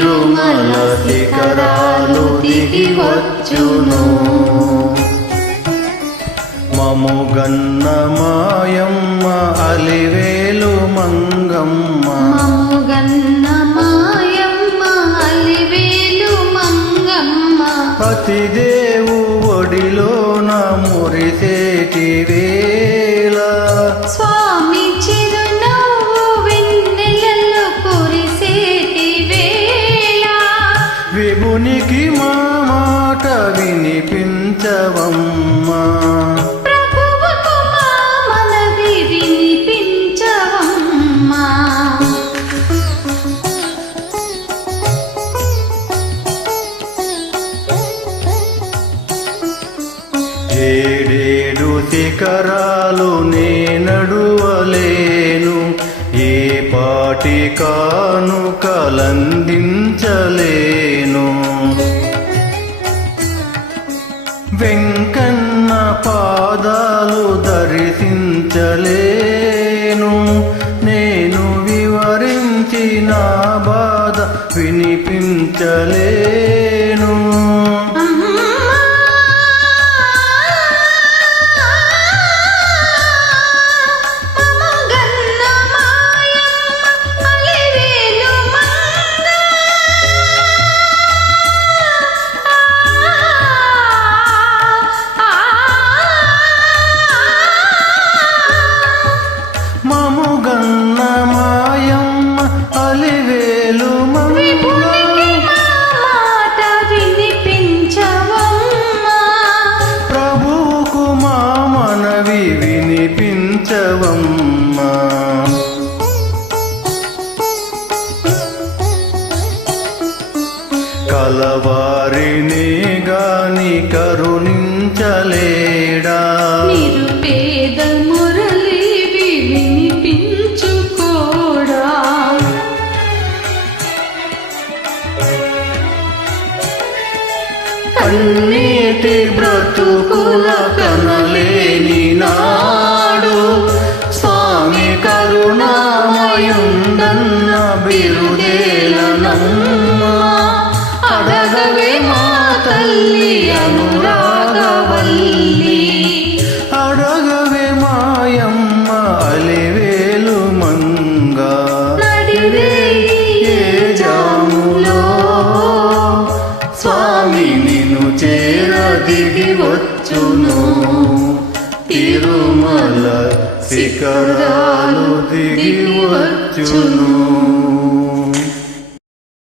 తిరుమల శిఖరాలు దిగి వచ్చును. మము గన్న మాయమ్మ అలివేలు మంగమ్మ. మముగన్న మాయమ్మ అలివేలు మంగమ్మ. పతిదేవు ఒడిలోన మురిసేటి వినిపించవమ్మా ఏడేడు శిఖరాలు నే నడువలేను ఏ పాటి కాను కలందించలేను బాధ వినిపించలేను. కలవారిని గాని కరుణించలేడా? నిరుపేద మురళివి వినిపించుకోడా? కన్నీటి బ్రతుకుల స్వామి నిన్ను చేరదిగి వచ్చును. తిరుమల శిఖరాలు దిగి వచ్చును.